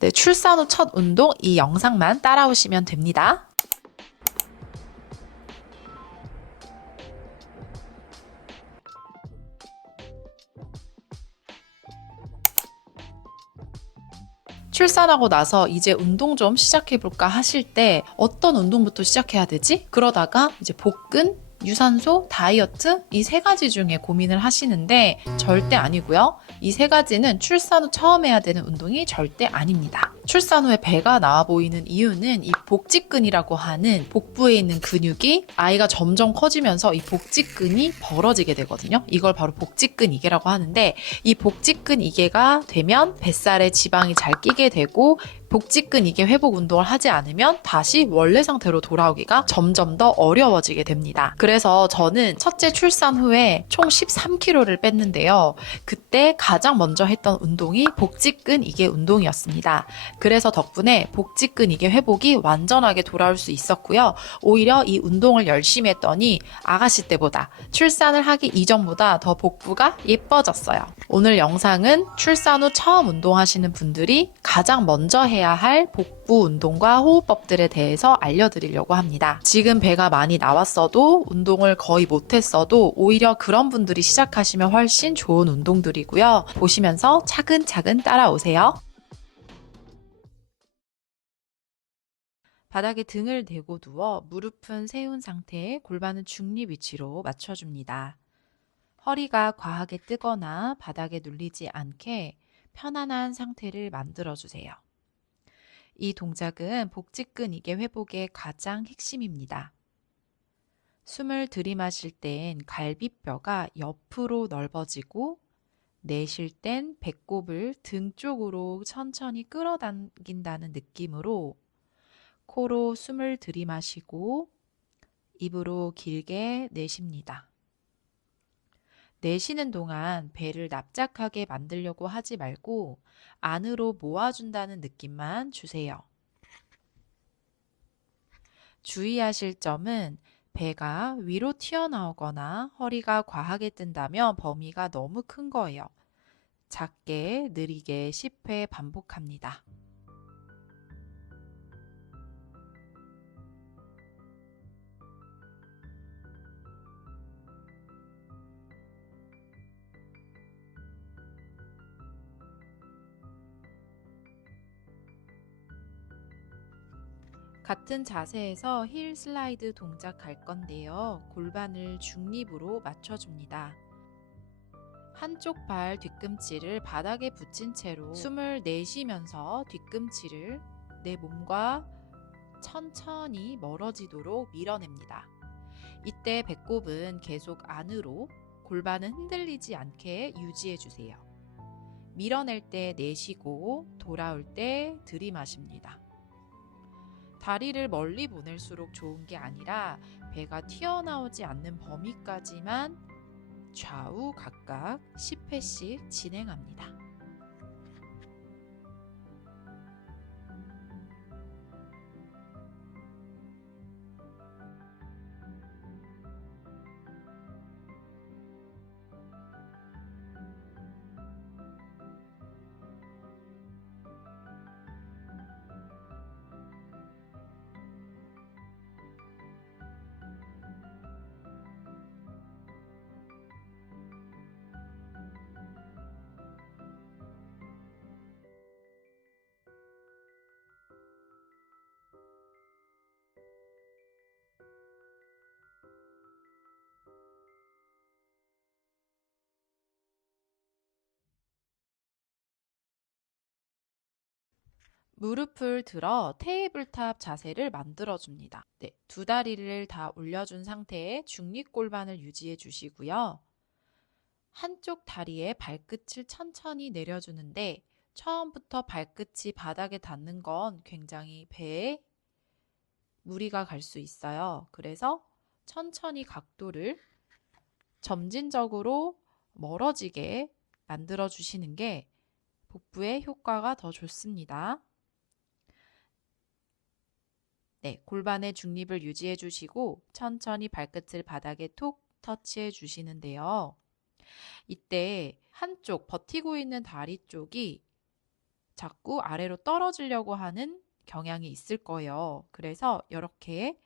네, 출산 후 첫 운동 이 영상만 따라오시면 됩니다. 출산하고 나서 이제 운동 좀 시작해볼까 하실 때 어떤 운동부터 시작해야 되지? 그러다가 이제 복근, 유산소, 다이어트 이 세 가지 중에 고민을 하시는데 절대 아니고요. 이 세 가지는 출산 후 처음 해야 되는 운동이 절대 아닙니다. 출산 후에 배가 나와 보이는 이유는 이 복직근이라고 하는 복부에 있는 근육이 아이가 점점 커지면서 이 복직근이 벌어지게 되거든요. 이걸 바로 복직근 이개라고 하는데 이 복직근 이개가 되면 뱃살에 지방이 잘 끼게 되고 복직근 이개 회복 운동을 하지 않으면 다시 원래 상태로 돌아오기가 점점 더 어려워지게 됩니다. 그래서 저는 첫째 출산 후에 총 13kg를 뺐는데요. 그때 가장 먼저 했던 운동이 복직근 이개 운동이었습니다. 그래서 덕분에 복직근 이개 회복이 완전하게 돌아올 수 있었고요. 오히려 이 운동을 열심히 했더니 아가씨 때보다 출산을 하기 이전보다 더 복부가 예뻐졌어요. 오늘 영상은 출산 후 처음 운동하시는 분들이 가장 먼저 해야 할 복부 운동과 호흡법들에 대해서 알려드리려고 합니다. 지금 배가 많이 나왔어도 운동을 거의 못했어도 오히려 그런 분들이 시작하시면 훨씬 좋은 운동들이고요. 보시면서 차근차근 따라오세요. 바닥에 등을 대고 누워 무릎은 세운 상태에 골반은 중립 위치로 맞춰줍니다. 허리가 과하게 뜨거나 바닥에 눌리지 않게 편안한 상태를 만들어주세요. 이 동작은 복직근 이개 회복의 가장 핵심입니다. 숨을 들이마실 땐 갈비뼈가 옆으로 넓어지고 내쉴 땐 배꼽을 등 쪽으로 천천히 끌어당긴다는 느낌으로 코로 숨을 들이마시고 입으로 길게 내쉽니다. 내쉬는 동안 배를 납작하게 만들려고 하지 말고 안으로 모아준다는 느낌만 주세요. 주의하실 점은 배가 위로 튀어나오거나 허리가 과하게 뜬다면 범위가 너무 큰 거예요. 작게 느리게 10회 반복합니다. 같은 자세에서 힐 슬라이드 동작 할 건데요. 골반을 중립으로 맞춰줍니다. 한쪽 발 뒤꿈치를 바닥에 붙인 채로 숨을 내쉬면서 뒤꿈치를 내 몸과 천천히 멀어지도록 밀어냅니다. 이때 배꼽은 계속 안으로 골반은 흔들리지 않게 유지해 주세요. 밀어낼 때 내쉬고 돌아올 때 들이마십니다. 다리를 멀리 보낼수록 좋은 게 아니라 배가 튀어나오지 않는 범위까지만 좌우 각각 10회씩 진행합니다. 무릎을 들어 테이블탑 자세를 만들어줍니다. 네, 두 다리를 다 올려준 상태에 중립골반을 유지해 주시고요. 한쪽 다리에 발끝을 천천히 내려주는데 처음부터 발끝이 바닥에 닿는 건 굉장히 배에 무리가 갈 수 있어요. 그래서 천천히 각도를 점진적으로 멀어지게 만들어 주시는 게 복부에 효과가 더 좋습니다. 네, 골반의 중립을 유지해 주시고 천천히 발끝을 바닥에 톡 터치해 주시는데요. 이때 한쪽 버티고 있는 다리 쪽이 자꾸 아래로 떨어지려고 하는 경향이 있을 거예요. 그래서 이렇게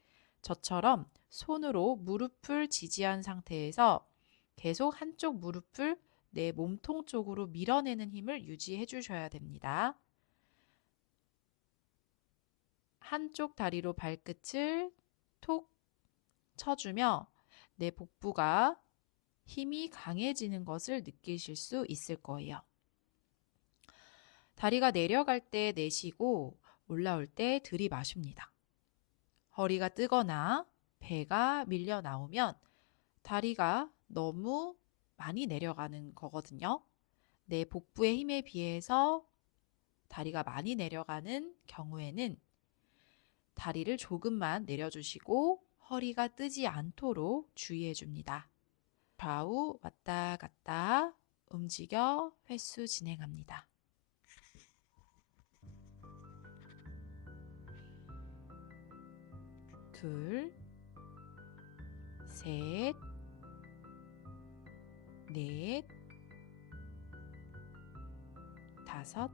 저처럼 손으로 무릎을 지지한 상태에서 계속 한쪽 무릎을 내 몸통 쪽으로 밀어내는 힘을 유지해 주셔야 됩니다. 한쪽 다리로 발끝을 톡 쳐주며 내 복부가 힘이 강해지는 것을 느끼실 수 있을 거예요. 다리가 내려갈 때 내쉬고 올라올 때 들이마십니다. 허리가 뜨거나 배가 밀려 나오면 다리가 너무 많이 내려가는 거거든요. 내 복부의 힘에 비해서 다리가 많이 내려가는 경우에는 다리를 조금만 내려주시고 허리가 뜨지 않도록 주의해 줍니다. 좌우 왔다 갔다 움직여 횟수 진행합니다. 둘, 셋, 넷, 다섯.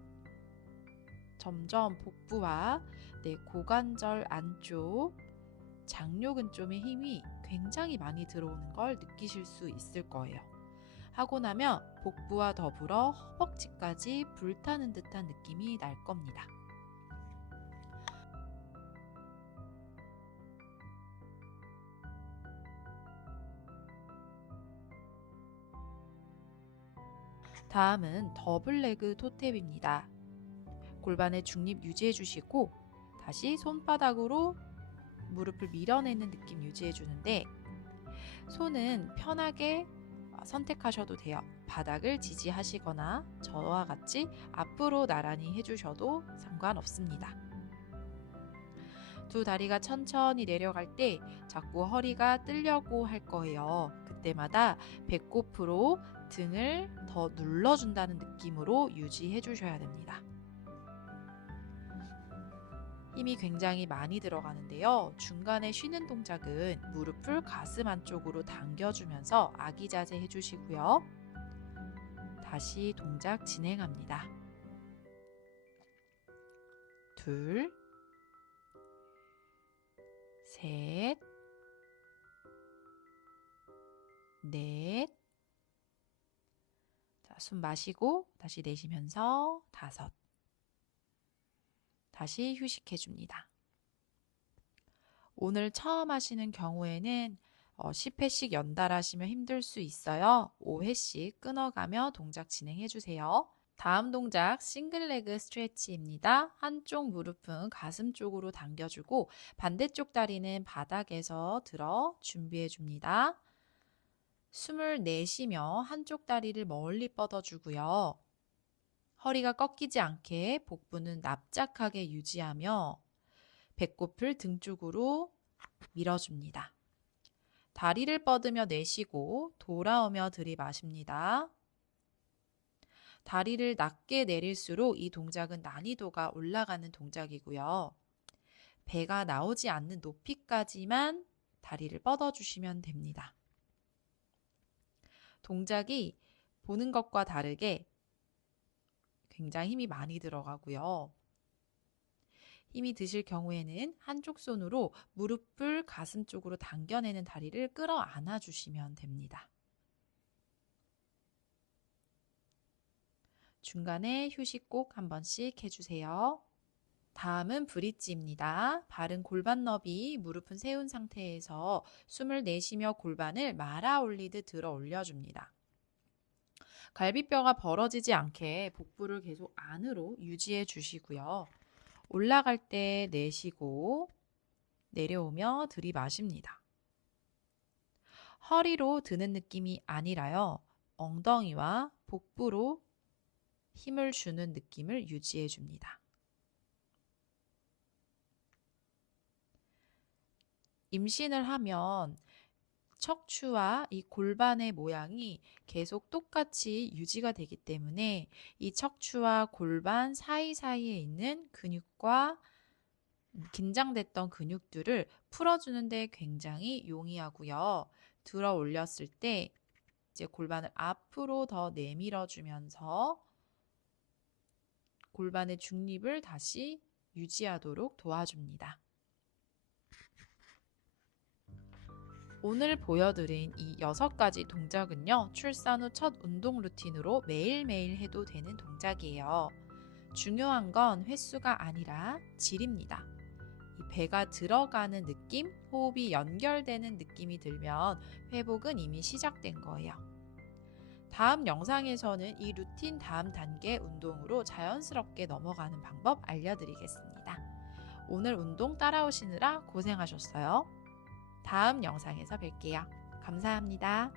점점 복부와 내 고관절 안쪽 장요근점의 힘이 굉장히 많이 들어오는 걸 느끼실 수 있을 거예요. 하고 나면 복부와 더불어 허벅지까지 불타는 듯한 느낌이 날 겁니다. 다음은 더블 레그 토탭입니다. 골반의 중립 유지해 주시고 다시 손바닥으로 무릎을 밀어내는 느낌 유지해 주는데 손은 편하게 선택하셔도 돼요. 바닥을 지지하시거나 저와 같이 앞으로 나란히 해주셔도 상관없습니다. 두 다리가 천천히 내려갈 때 자꾸 허리가 뜨려고 할 거예요. 그때마다 배꼽으로 등을 더 눌러준다는 느낌으로 유지해 주셔야 됩니다. 힘이 굉장히 많이 들어가는데요. 중간에 쉬는 동작은 무릎을 가슴 안쪽으로 당겨주면서 아기 자세 해주시고요. 다시 동작 진행합니다. 둘, 셋, 넷, 자, 숨 마시고 다시 내쉬면서 다섯. 다시 휴식해 줍니다. 오늘 처음 하시는 경우에는 10회씩 어, 연달하시면 힘들 수 있어요. 5회씩 끊어가며 동작 진행해 주세요. 다음 동작 싱글레그 스트레치입니다. 한쪽 무릎은 가슴 쪽으로 당겨주고 반대쪽 다리는 바닥에서 들어 준비해 줍니다. 숨을 내쉬며 한쪽 다리를 멀리 뻗어주고요. 허리가 꺾이지 않게 복부는 납작하게 유지하며 배꼽을 등 쪽으로 밀어줍니다. 다리를 뻗으며 내쉬고 돌아오며 들이마십니다. 다리를 낮게 내릴수록 이 동작은 난이도가 올라가는 동작이고요. 배가 나오지 않는 높이까지만 다리를 뻗어주시면 됩니다. 동작이 보는 것과 다르게 굉장히 힘이 많이 들어가고요. 힘이 드실 경우에는 한쪽 손으로 무릎을 가슴 쪽으로 당겨내는 다리를 끌어 안아 주시면 됩니다. 중간에 휴식 꼭 한 번씩 해주세요. 다음은 브릿지입니다. 바른 골반 너비, 무릎은 세운 상태에서 숨을 내쉬며 골반을 말아 올리듯 들어 올려줍니다. 갈비뼈가 벌어지지 않게 복부를 계속 안으로 유지해 주시고요. 올라갈 때 내쉬고 내려오며 들이마십니다. 허리로 드는 느낌이 아니라요. 엉덩이와 복부로 힘을 주는 느낌을 유지해 줍니다. 임신을 하면 척추와 이 골반의 모양이 계속 똑같이 유지가 되기 때문에 이 척추와 골반 사이사이에 있는 근육과 긴장됐던 근육들을 풀어주는데 굉장히 용이하고요. 들어 올렸을 때 이제 골반을 앞으로 더 내밀어 주면서 골반의 중립을 다시 유지하도록 도와줍니다. 오늘 보여드린 이 여섯 가지 동작은요, 출산 후 첫 운동 루틴으로 매일매일 해도 되는 동작이에요. 중요한 건 횟수가 아니라 질입니다. 이 배가 들어가는 느낌, 호흡이 연결되는 느낌이 들면 회복은 이미 시작된 거예요. 다음 영상에서는 이 루틴 다음 단계 운동으로 자연스럽게 넘어가는 방법 알려드리겠습니다. 오늘 운동 따라오시느라 고생하셨어요. 다음 영상에서 뵐게요. 감사합니다.